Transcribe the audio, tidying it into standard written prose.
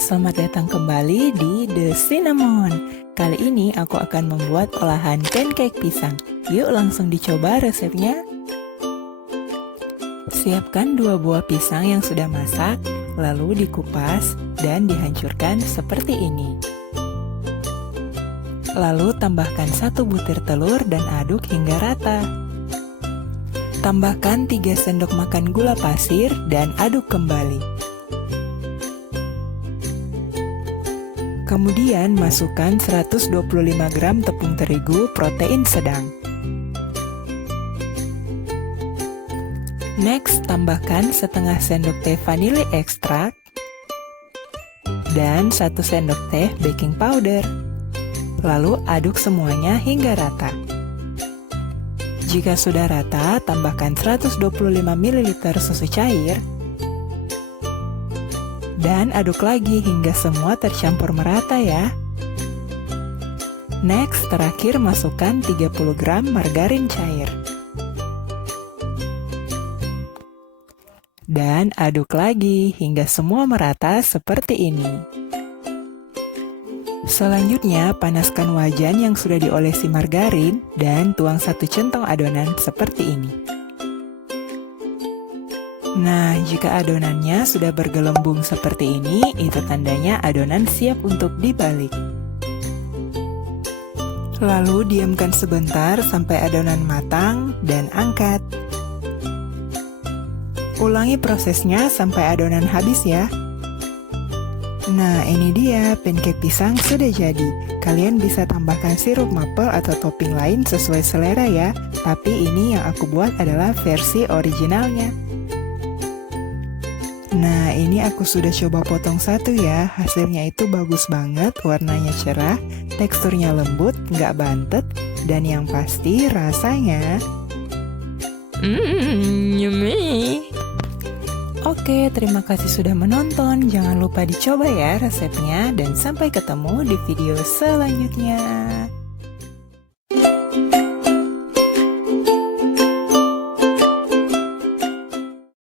selamat datang kembali di The Cinnamon. Kali ini aku akan membuat olahan pancake pisang. Yuk langsung dicoba resepnya. Siapkan 2 buah pisang yang sudah masak, lalu dikupas dan dihancurkan seperti ini. Lalu tambahkan 1 butir telur dan aduk hingga rata. Tambahkan 3 sendok makan gula pasir dan aduk kembali. Kemudian masukkan 125 gram tepung terigu protein sedang. Next, tambahkan setengah sendok teh vanili ekstrak dan 1 sendok teh baking powder. Lalu aduk semuanya hingga rata. Jika sudah rata, tambahkan 125 ml susu cair dan aduk lagi hingga semua tercampur merata ya. Next, terakhir masukkan 30 gram margarin cair. Dan aduk lagi hingga semua merata seperti ini. Selanjutnya, panaskan wajan yang sudah diolesi margarin dan tuang 1 centong adonan seperti ini. Nah, jika adonannya sudah bergelembung seperti ini, itu tandanya adonan siap untuk dibalik. Lalu diamkan sebentar sampai adonan matang dan angkat. Ulangi prosesnya sampai adonan habis ya. Nah, ini dia pancake pisang sudah jadi. Kalian bisa tambahkan sirup maple atau topping lain sesuai selera ya. Tapi ini yang aku buat adalah versi originalnya. Nah, ini aku sudah coba potong 1 ya. Hasilnya itu bagus banget, warnanya cerah, teksturnya lembut, nggak bantet, dan yang pasti rasanya yummy. Oke, terima kasih sudah menonton. Jangan lupa dicoba ya resepnya, dan sampai ketemu di video selanjutnya.